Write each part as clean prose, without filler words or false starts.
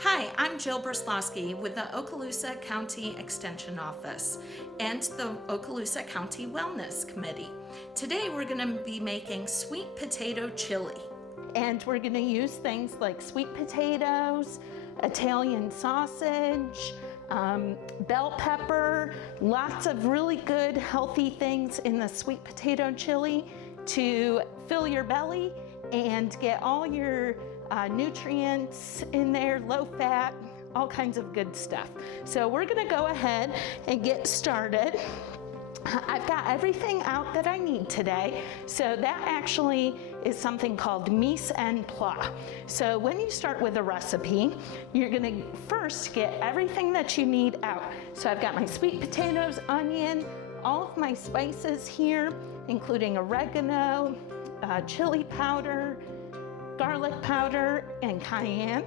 Hi, I'm Jill Breslawski with the Okaloosa County Extension Office and the Okaloosa County Wellness Committee. Today we're going to be making sweet potato chili. And we're going to use things like sweet potatoes, Italian sausage, bell pepper, lots of really good healthy things in the sweet potato chili to fill your belly and get all your nutrients in there, low fat, all kinds of good stuff. So we're gonna go ahead and get started. I've got everything out that I need today. So that actually is something called mise en place. So when you start with a recipe, you're gonna first get everything that you need out. So I've got my sweet potatoes, onion, all of my spices here, including oregano, chili powder, garlic powder, and cayenne.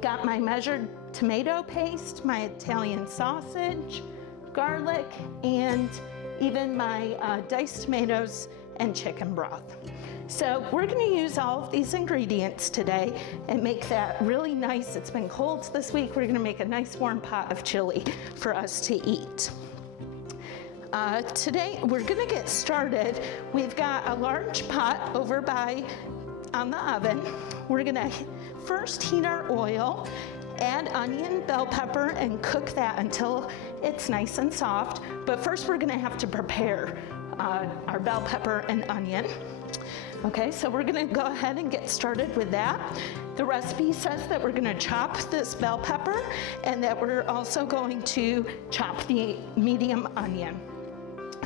Got my measured tomato paste, my Italian sausage, garlic, and even my diced tomatoes and chicken broth. So we're gonna use all of these ingredients today and make that really nice. It's been cold this week. We're gonna make a nice warm pot of chili for us to eat. Today we're gonna get started. We've got a large pot over on the oven. We're gonna first heat our oil, add onion, bell pepper, and cook that until it's nice and soft. But first we're gonna have to prepare our bell pepper and onion. Okay, so we're gonna go ahead and get started with that. The recipe says that we're gonna chop this bell pepper and that we're also going to chop the medium onion.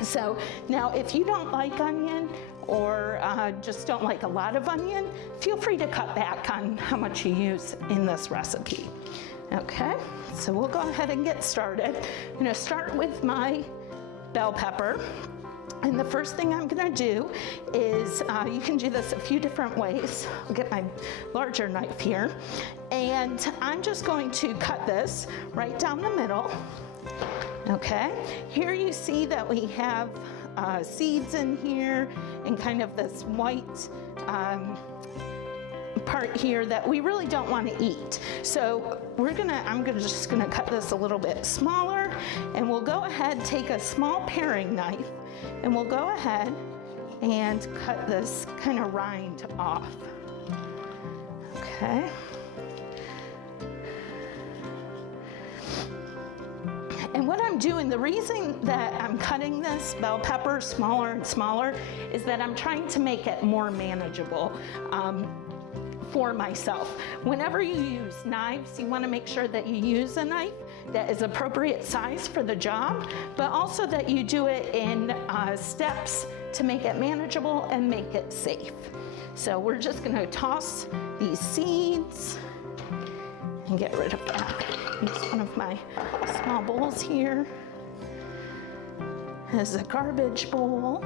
So now if you don't like onion or just don't like a lot of onion, feel free to cut back on how much you use in this recipe. Okay, so we'll go ahead and get started. I'm gonna start with my bell pepper. And the first thing I'm gonna do is, you can do this a few different ways. I'll get my larger knife here. And I'm just going to cut this right down the middle. Okay, here you see that we have seeds in here and kind of this white part here that we really don't want to eat. So I'm just gonna cut this a little bit smaller, and we'll go ahead, take a small paring knife, and we'll go ahead and cut this kind of rind off. Okay. And what I'm doing, the reason that I'm cutting this bell pepper smaller and smaller is that I'm trying to make it more manageable for myself. Whenever you use knives, you want to make sure that you use a knife that is appropriate size for the job, but also that you do it in steps to make it manageable and make it safe. So we're just going to toss these seeds and get rid of that. Use one of my small bowls here as a garbage bowl.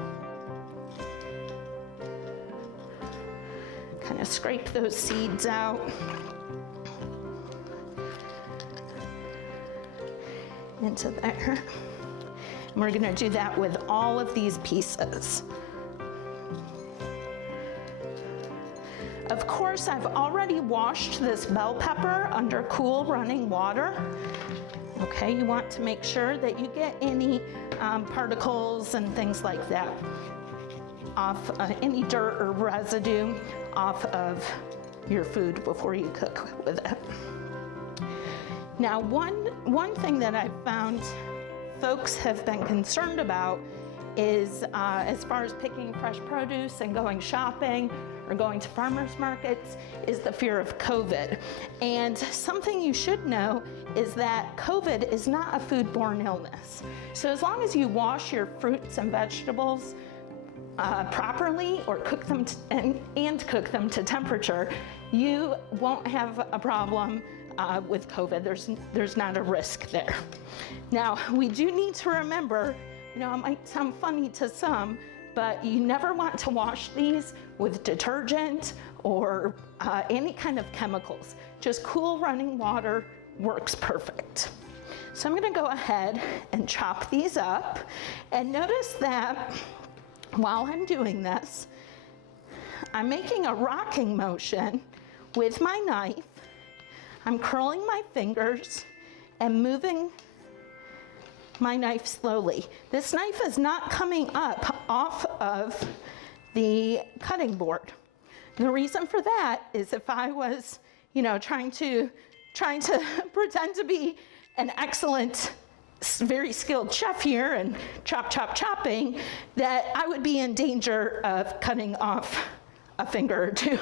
Kind of scrape those seeds out. Into there. And we're gonna do that with all of these pieces. Of course, I've already washed this bell pepper under cool running water. Okay, you want to make sure that you get any particles and things like that off, any dirt or residue off of your food before you cook with it. Now, one thing that I've found folks have been concerned about is as far as picking fresh produce and going shopping or going to farmers markets is the fear of COVID. And something you should know is that COVID is not a foodborne illness. So as long as you wash your fruits and vegetables properly or cook them and cook them to temperature, you won't have a problem with COVID. There's not a risk there. Now, we do need to remember, it might sound funny to some, but you never want to wash these with detergent or any kind of chemicals. Just cool running water works perfect. So I'm gonna go ahead and chop these up, and notice that while I'm doing this, I'm making a rocking motion with my knife. I'm curling my fingers and moving my knife slowly. This knife is not coming up off of the cutting board. And the reason for that is if I was, trying to pretend to be an excellent, very skilled chef here and chopping, that I would be in danger of cutting off a finger or two.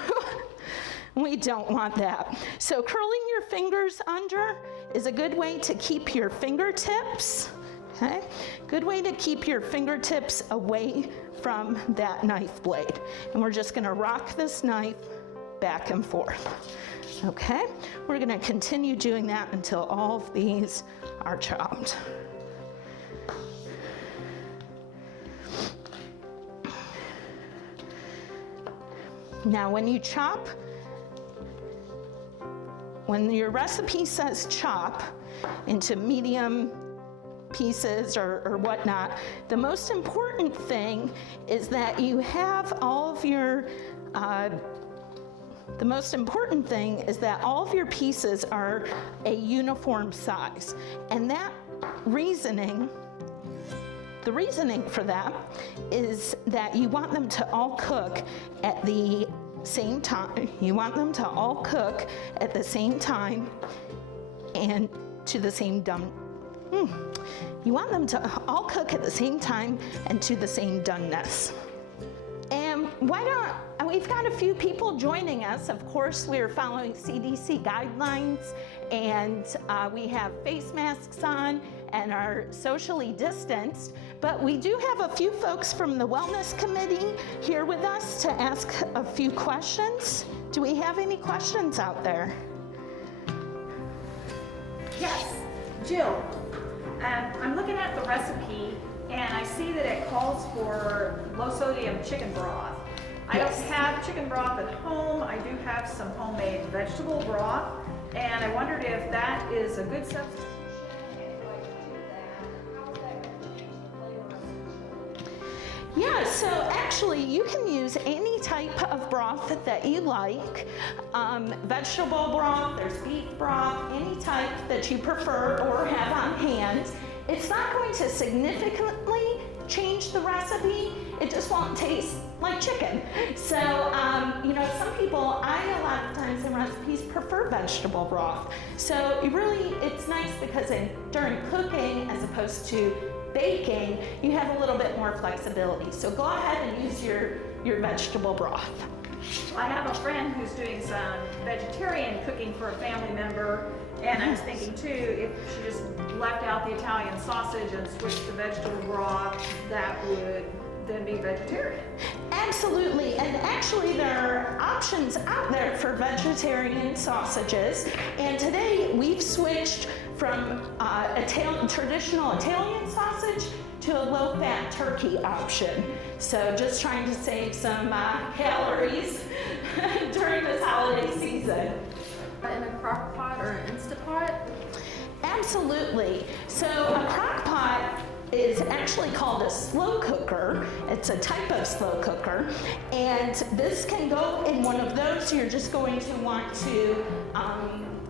We don't want that. So curling your fingers under is a good way to keep your fingertips, okay? Good way to keep your fingertips away from that knife blade. And we're just gonna rock this knife back and forth, okay? We're gonna continue doing that until all of these are chopped. Now when you chop, when your recipe says chop into medium pieces or whatnot, the most important thing is that you have all of your, pieces are a uniform size. And that reasoning, the reasoning for that is that you want them to all cook at the same time. You want them to all cook at the same time and to the same You want them to all cook at the same time and to the same doneness. And we've got a few people joining us. Of course, we're following CDC guidelines, and we have face masks on and are socially distanced. But we do have a few folks from the Wellness Committee here with us to ask a few questions. Do we have any questions out there? Yes, Jill. I'm looking at the recipe and I see that it calls for low sodium chicken broth. I don't have chicken broth at home. I do have some homemade vegetable broth, and I wondered if that is a good substitution. Yeah, so actually you can use any type of broth that you like. Vegetable broth, there's beef broth, any type that you prefer or have on hand. It's not going to significantly change the recipe. It just won't taste like chicken. So, some people, a lot of times in recipes prefer vegetable broth. So it's nice because during cooking, as opposed to baking, you have a little bit more flexibility. So go ahead and use your vegetable broth. I have a friend who's doing some vegetarian cooking for a family member, and I was thinking too, if she just left out the Italian sausage and switched to vegetable broth, that would then be vegetarian. Absolutely, and actually there are options out there for vegetarian sausages, and today we've switched from traditional Italian sausage to a low-fat turkey option. So just trying to save some calories during this holiday season. In a crock pot or an Instapot? Absolutely. So a crock pot is actually called a slow cooker. It's a type of slow cooker, and this can go in one of those. You're just going to want to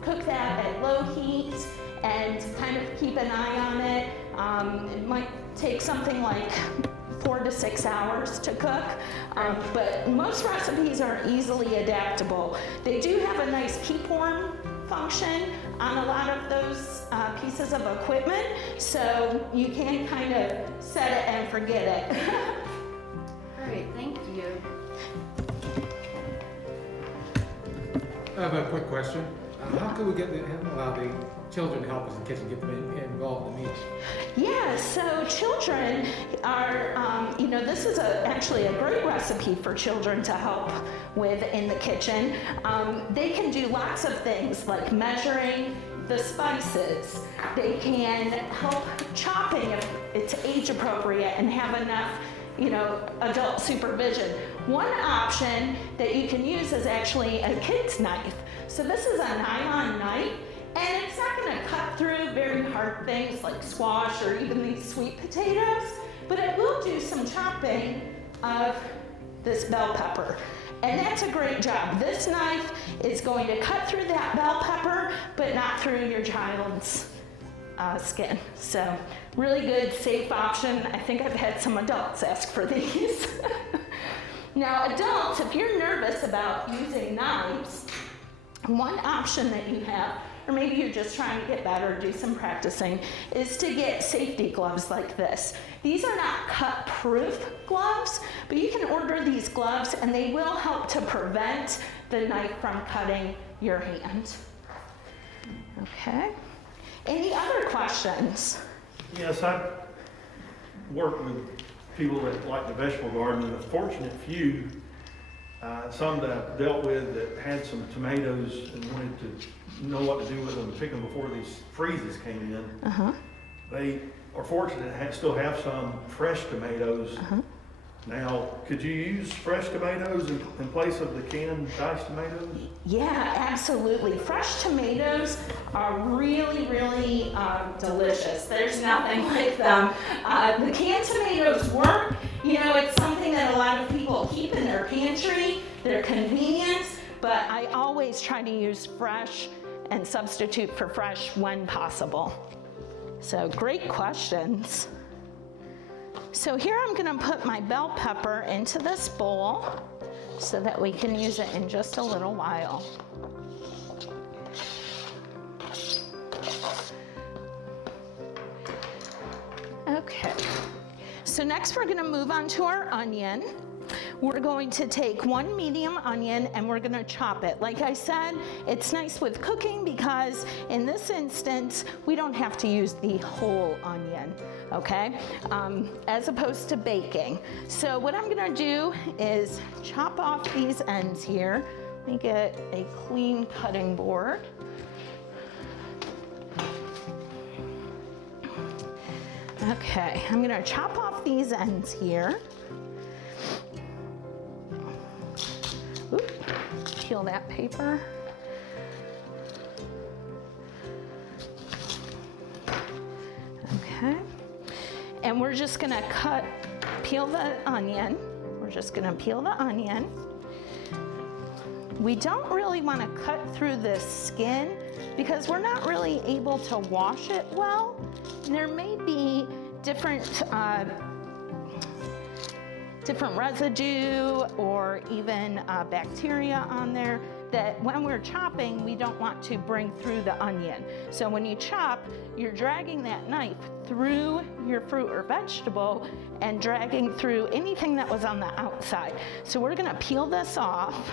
cook that at low heat and kind of keep an eye on it. It might take something like 4 to 6 hours to cook, but most recipes are easily adaptable. They do have a nice keep warm function on a lot of those pieces of equipment, so you can kind of set it and forget it. Great, thank you. I have a quick question. How can we allow the children to help us in the kitchen, get them involved in the meals? Yeah, so children are, this is actually a great recipe for children to help with in the kitchen. They can do lots of things like measuring the spices. They can help chopping if it's age appropriate and have enough adult supervision. One option that you can use is actually a kid's knife. So this is a nylon knife, and it's not going to cut through very hard things like squash or even these sweet potatoes, but it will do some chopping of this bell pepper. And that's a great job. This knife is going to cut through that bell pepper, but not through your child's skin. So really good, safe option. I think I've had some adults ask for these. Now adults, if you're nervous about using knives, one option that you have, or maybe you're just trying to get better, do some practicing, is to get safety gloves like this. These are not cut-proof gloves, but you can order these gloves and they will help to prevent the knife from cutting your hand. Okay. Any other questions? Yes, I work with people that like the vegetable garden, and a fortunate few, some that I've dealt with that had some tomatoes and wanted to know what to do with them, pick them before these freezes came in. They are fortunate to still have some fresh tomatoes. Now, could you use fresh tomatoes in place of the canned diced tomatoes? Yeah, absolutely. Fresh tomatoes are really, really delicious. There's nothing like them. The canned tomatoes work. You know, it's something that a lot of people keep in their pantry. They're convenient, but I always try to use fresh and substitute for fresh when possible. So great questions. So here I'm gonna put my bell pepper into this bowl so that we can use it in just a little while. Okay, so next we're gonna move on to our onion. We're going to take one medium onion and we're gonna chop it. Like I said, it's nice with cooking because in this instance, we don't have to use the whole onion, okay? As opposed to baking. So what I'm gonna do is chop off these ends here. Let me get a clean cutting board. Okay, I'm gonna chop off these ends here. Oop, peel that paper. Okay, and we're just gonna peel the onion. We're just gonna peel the onion. We don't really wanna cut through this skin because we're not really able to wash it well. There may be different residue or even bacteria on there that when we're chopping, we don't want to bring through the onion. So when you chop, you're dragging that knife through your fruit or vegetable and dragging through anything that was on the outside. So we're gonna peel this off.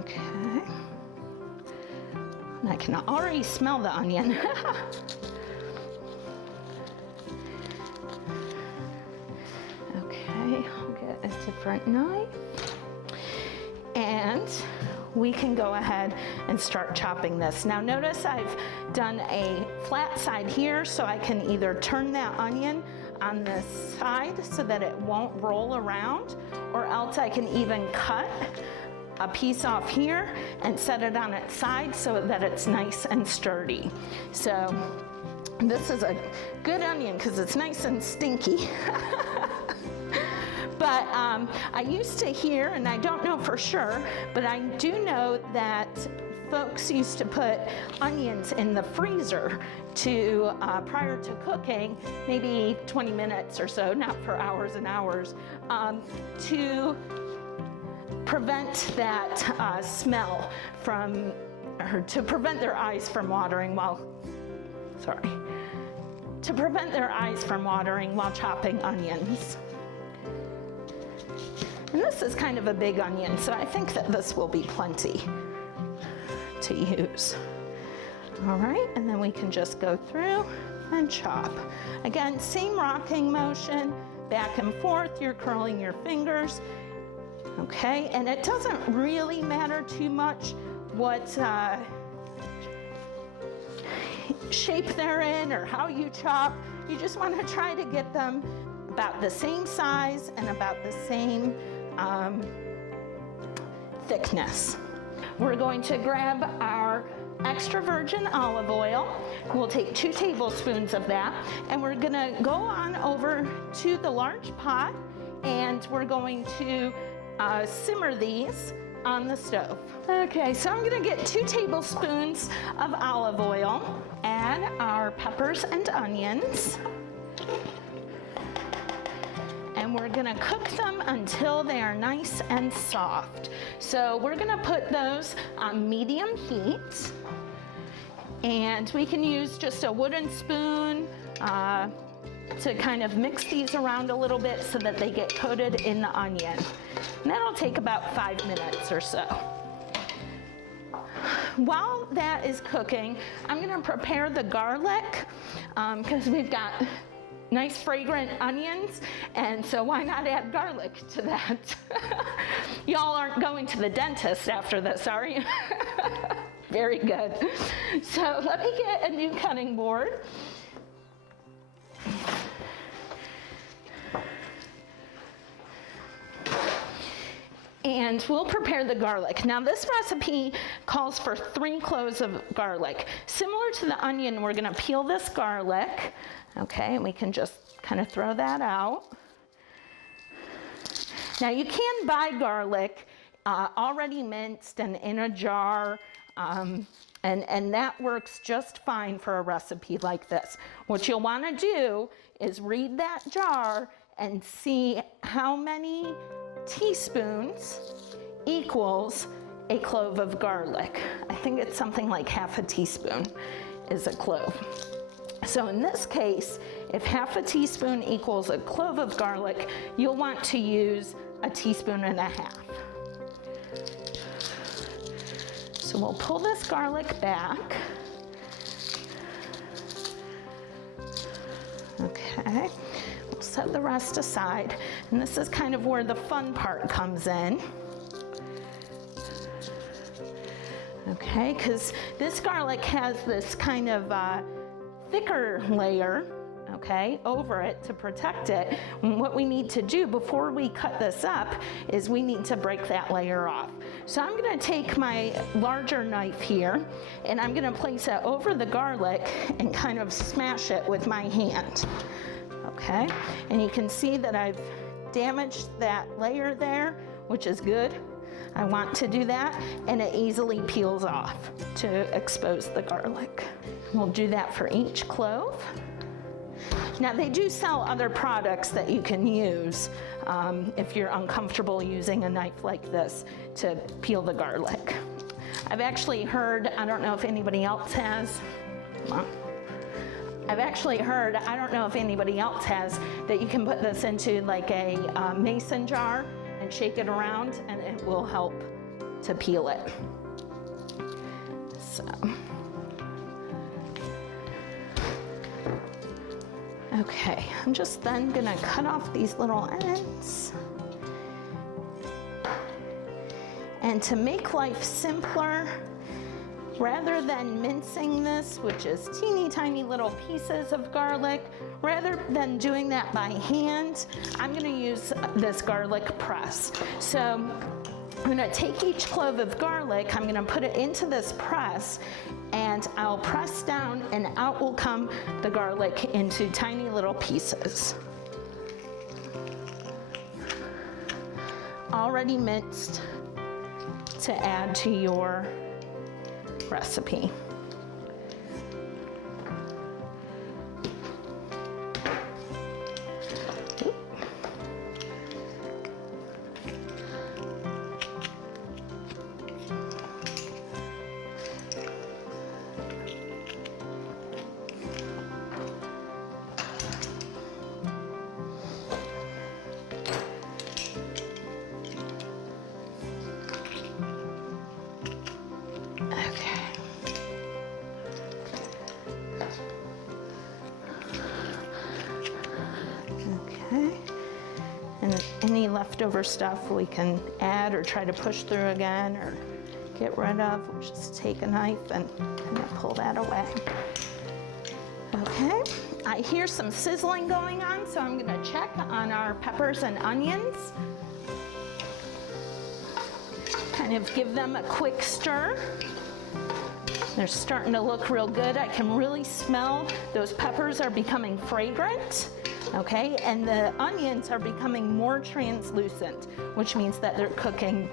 Okay. And I can already smell the onion. I'll get a different knife. And we can go ahead and start chopping this. Now notice I've done a flat side here so I can either turn that onion on this side so that it won't roll around, or else I can even cut a piece off here and set it on its side so that it's nice and sturdy. So this is a good onion because it's nice and stinky. But I used to hear, and I don't know for sure, but I do know that folks used to put onions in the freezer to prior to cooking, maybe 20 minutes or so, not for hours and hours, to prevent that smell from, or to prevent their eyes from watering while, to prevent their eyes from watering while chopping onions. And this is kind of a big onion, so I think that this will be plenty to use. All right, and then we can just go through and chop. Again, same rocking motion, back and forth, you're curling your fingers. Okay, and it doesn't really matter too much what shape they're in or how you chop. You just want to try to get them about the same size and about the same thickness. We're going to grab our extra virgin olive oil. We'll take 2 tablespoons of that, and we're gonna go on over to the large pot, and we're going to simmer these on the stove. Okay, so I'm gonna get 2 tablespoons of olive oil, add our peppers and onions, and we're gonna cook them until they are nice and soft. So we're gonna put those on medium heat, and we can use just a wooden spoon to kind of mix these around a little bit so that they get coated in the onion. And that'll take about 5 minutes or so. While that is cooking, I'm gonna prepare the garlic because we've got nice fragrant onions, and so why not add garlic to that? Y'all aren't going to the dentist after this, are you? Very good. So let me get a new cutting board. And we'll prepare the garlic. Now this recipe calls for 3 cloves of garlic. Similar to the onion, we're gonna peel this garlic, okay, and we can just kind of throw that out. Now you can buy garlic already minced and in a jar, and that works just fine for a recipe like this. What you'll wanna do is read that jar and see how many teaspoons equals a clove of garlic. I think it's something like half a teaspoon is a clove. So in this case, if half a teaspoon equals a clove of garlic, you'll want to use a teaspoon and a half. So we'll pull this garlic back. Okay. Set the rest aside, and this is kind of where the fun part comes in. Okay, because this garlic has this kind of thicker layer, okay, over it to protect it. And what we need to do before we cut this up is we need to break that layer off. So I'm gonna take my larger knife here, and I'm gonna place it over the garlic and kind of smash it with my hand. Okay, and you can see that I've damaged that layer there, which is good. I want to do that, and it easily peels off to expose the garlic. We'll do that for each clove. Now they do sell other products that you can use if you're uncomfortable using a knife like this to peel the garlic. I've actually heard, I don't know if anybody else has, I've actually heard, I don't know if anybody else has, that you can put this into like a mason jar and shake it around, and it will help to peel it. So, okay, I'm just then gonna cut off these little ends. And to make life simpler, rather than mincing this, which is teeny tiny little pieces of garlic, rather than doing that by hand, I'm gonna use this garlic press. So I'm gonna take each clove of garlic, I'm gonna put it into this press, and I'll press down, and out will come the garlic into tiny little pieces. Already minced to add to your recipe. Any leftover stuff we can add or try to push through again or get rid of. We'll just take a knife and kind of pull that away. Okay, I hear some sizzling going on, so I'm gonna check on our peppers and onions. Kind of give them a quick stir. They're starting to look real good. I can really smell those peppers are becoming fragrant. Okay, and the onions are becoming more translucent, which means that they're cooking.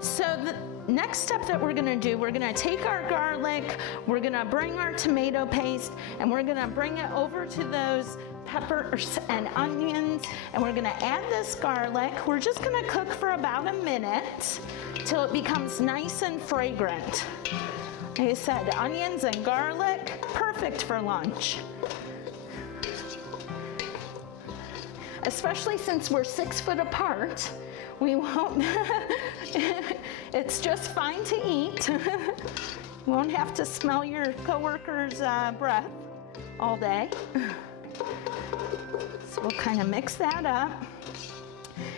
So the next step that we're gonna do, we're gonna take our garlic, we're gonna bring our tomato paste, and we're gonna bring it over to those peppers and onions, and we're gonna add this garlic. We're just gonna cook for about a minute till it becomes nice and fragrant. Like I said, onions and garlic, perfect for lunch. Especially since we're 6 foot apart, we won't, it's just fine to eat. You won't have to smell your coworker's breath all day. So we'll kind of mix that up.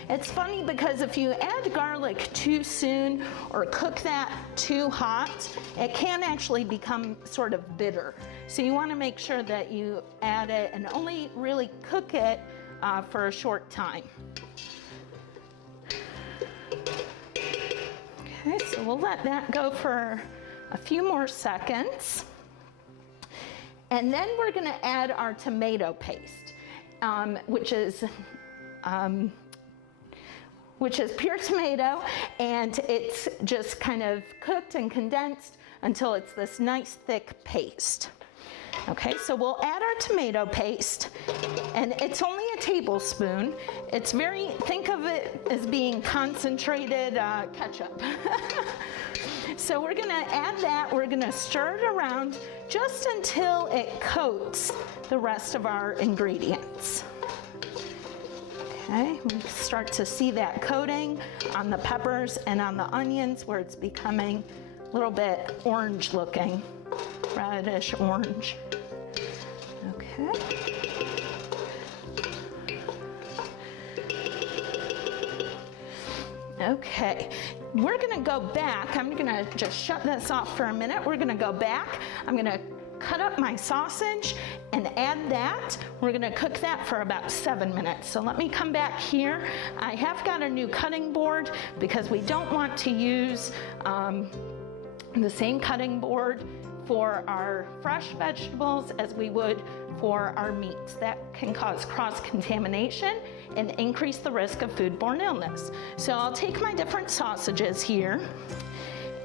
It's funny because if you add garlic too soon or cook that too hot, it can actually become sort of bitter. So you want to make sure that you add it and only really cook it for a short time. Okay, so we'll let that go for a few more seconds. And then we're going to add our tomato paste, which is pure tomato, and it's just kind of cooked and condensed until it's this nice thick paste. Okay, so we'll add our tomato paste, and it's only a tablespoon. It's think of it as being concentrated ketchup. So we're gonna add that, we're gonna stir it around just until it coats the rest of our ingredients. Okay, we start to see that coating on the peppers and on the onions where it's becoming a little bit orange looking, reddish orange. Okay. Okay, we're gonna go back. I'm gonna just shut this off for a minute. We're gonna go back. I'm gonna cut up my sausage and add that. We're gonna cook that for about 7 minutes. So let me come back here. I have got a new cutting board because we don't want to use the same cutting board for our fresh vegetables as we would for our meats. That can cause cross-contamination and increase the risk of foodborne illness. So I'll take my different sausages here,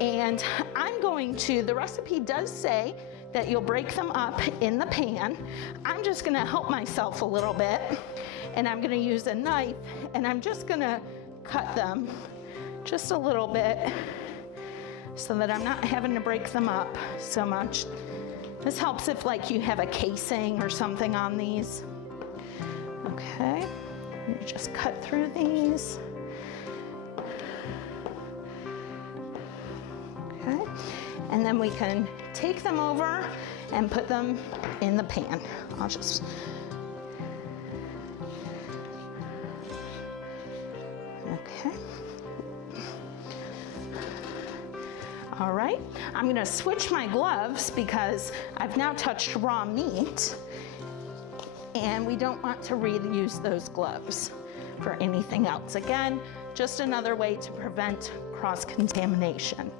and I'm going to, the recipe does say that you'll break them up in the pan. I'm just gonna help myself a little bit, and I'm gonna use a knife, and I'm just gonna cut them just a little bit so that I'm not having to break them up so much. This helps if like you have a casing or something on these. Okay, you just cut through these. Okay, and then we can take them over and put them in the pan. I'll just, okay. All right, I'm gonna switch my gloves because I've now touched raw meat, and we don't want to reuse those gloves for anything else. Again, just another way to prevent cross-contamination.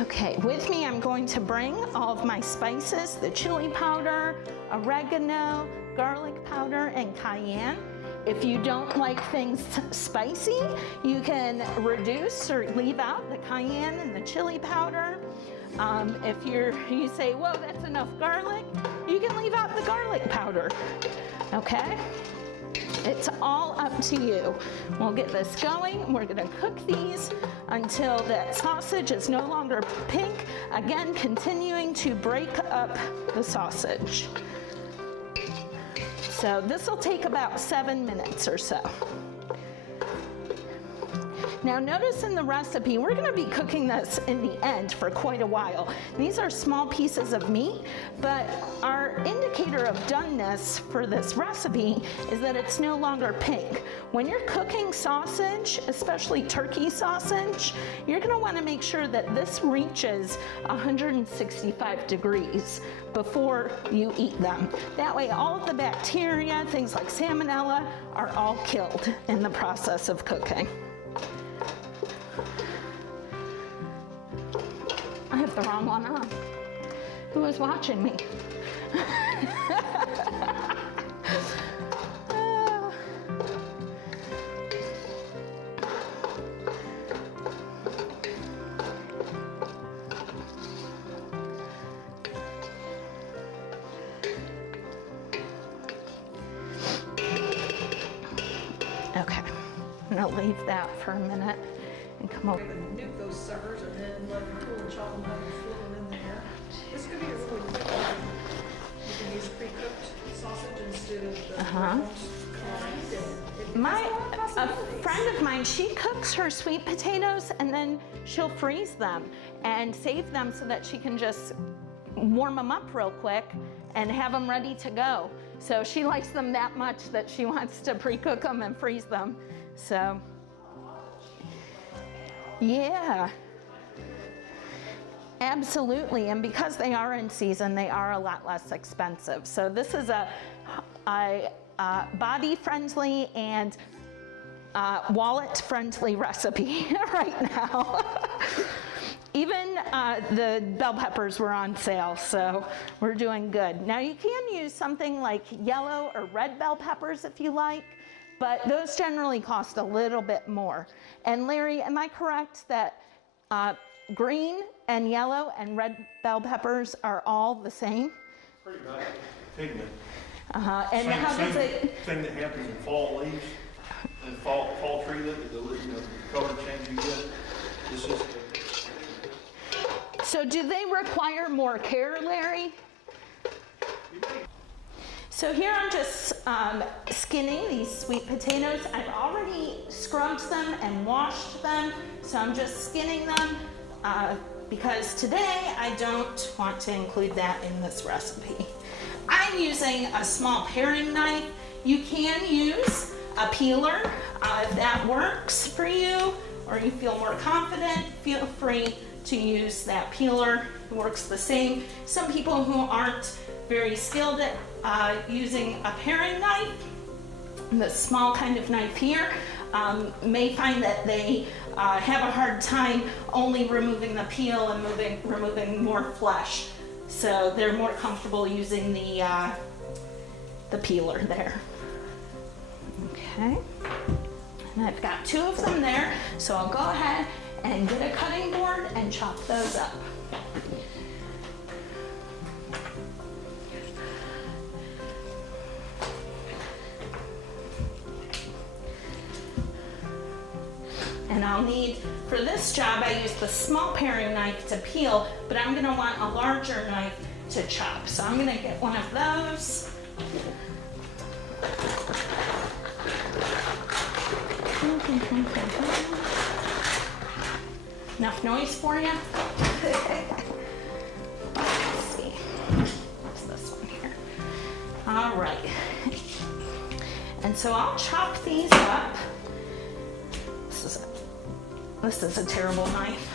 Okay, with me I'm going to bring all of my spices, the chili powder, oregano, garlic powder, and cayenne. If you don't like things spicy, you can reduce or leave out the cayenne and the chili powder. If you say, whoa, that's enough garlic, you can leave out the garlic powder, okay? It's all up to you. We'll get this going. We're gonna cook these until that sausage is no longer pink. Again, continuing to break up the sausage. So this will take about 7 minutes or so. Now notice in the recipe, we're gonna be cooking this in the end for quite a while. These are small pieces of meat, but our indicator indicator of doneness for this recipe is that it's no longer pink. When you're cooking sausage, especially turkey sausage, you're gonna wanna make sure that this reaches 165 degrees before you eat them. That way all of the bacteria, things like salmonella, are all killed in the process of cooking. I have the wrong one on. Who is watching me? Okay, I'm gonna leave that for a minute and come over. We're gonna nuke those suckers and then let them cool and chop them up and fill them in there. This could be a really quick one. You can use pre-cooked sausage instead of the A friend of mine, she cooks her sweet potatoes and then she'll freeze them and save them so that she can just warm them up real quick and have them ready to go. So she likes them that much that she wants to pre-cook them and freeze them. So, yeah. Absolutely, and because they are in season, they are a lot less expensive. So this is a body-friendly and wallet-friendly recipe right now. Even the bell peppers were on sale, so we're doing good. Now you can use something like yellow or red bell peppers if you like, but those generally cost a little bit more. And Larry, am I correct that green and yellow and red bell peppers are all the same? Pretty much. Pigment. And Same how does it? thing that happens in fall leaves and fall tree leaves, the color change you get. It's just. So do they require more care, Larry? So here I'm just skinning these sweet potatoes. I've already scrubbed them and washed them, so I'm just skinning them because today I don't want to include that in this recipe. I'm using a small paring knife. You can use a peeler if that works for you, or you feel more confident, feel free to use that peeler. It works the same. Some people who aren't very skilled at using a paring knife, the small kind of knife here, may find that they have a hard time only removing the peel and removing more flesh. So they're more comfortable using the peeler there. Okay, and I've got 2 of them there, so I'll go ahead and get a cutting board and chop those up. And I'll need, for this job, I use the small paring knife to peel, but I'm gonna want a larger knife to chop. So I'm gonna get one of those. Enough noise for you? Let's see. What's this one here? All right. And so I'll chop these up. This is a terrible knife.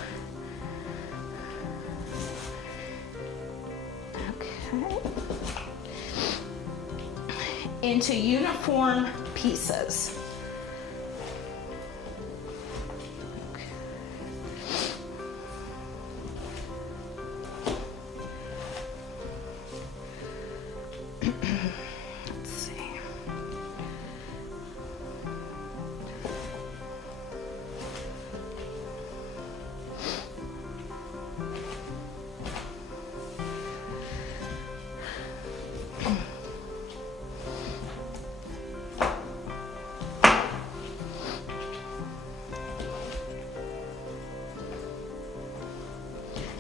Okay. Into uniform pieces.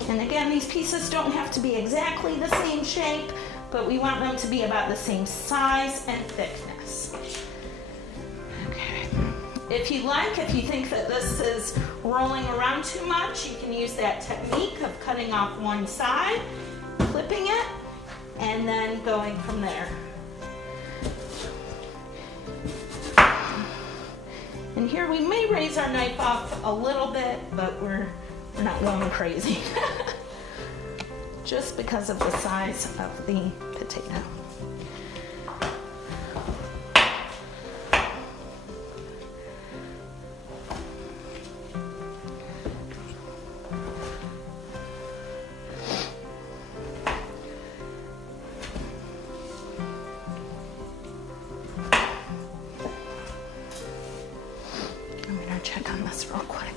And again, these pieces don't have to be exactly the same shape, but we want them to be about the same size and thickness. Okay. If you think that this is rolling around too much, you can use that technique of cutting off one side, clipping it, and then going from there. And here we may raise our knife off a little bit, but we're not going crazy. Just because of the size of the potato. I'm gonna check on this real quick.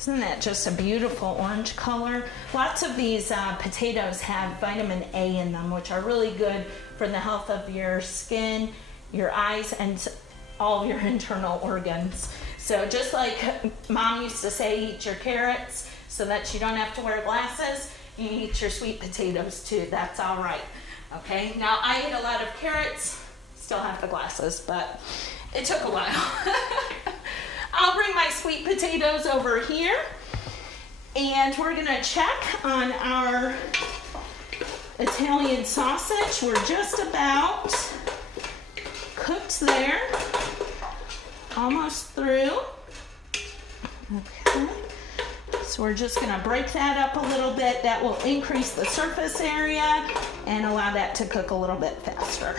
Isn't that just a beautiful orange color? Lots of these potatoes have vitamin A in them, which are really good for the health of your skin, your eyes, and all of your internal organs. So just like Mom used to say, eat your carrots so that you don't have to wear glasses, you eat your sweet potatoes too. That's all right. Okay, now I ate a lot of carrots, still have the glasses, but it took a while. I'll bring my sweet potatoes over here, and we're gonna check on our Italian sausage. We're just about cooked there, almost through. Okay, so we're just gonna break that up a little bit. That will increase the surface area and allow that to cook a little bit faster.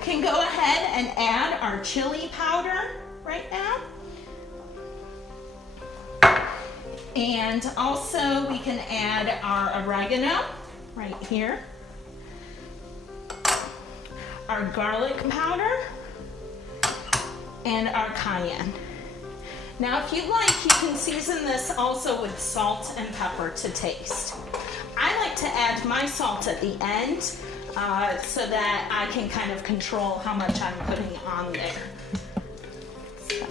Can go ahead and add our chili powder right now. And also we can add our oregano right here. Our garlic powder and our cayenne. Now if you like, you can season this also with salt and pepper to taste. I like to add my salt at the end so that I can kind of control how much I'm putting on there. So.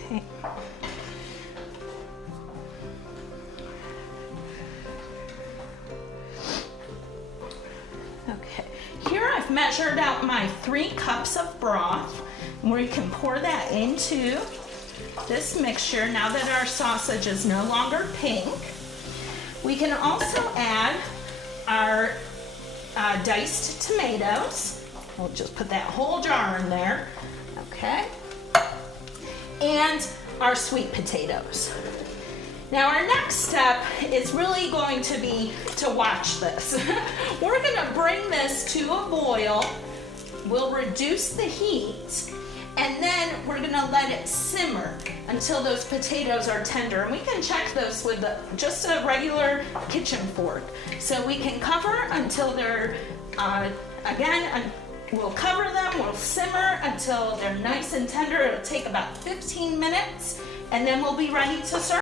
Okay. Okay. Here I've measured out my 3 cups of broth, where you can pour that into this mixture. Now that our sausage is no longer pink, we can also add our diced tomatoes. We'll just put that whole jar in there, okay? And our sweet potatoes. Now our next step is really going to be to watch this. We're gonna bring this to a boil. We'll reduce the heat, and then we're gonna let it simmer until those potatoes are tender. And we can check those with just a regular kitchen fork. So we can cover until they're, we'll cover them, we'll simmer until they're nice and tender. It'll take about 15 minutes, and then we'll be ready to serve.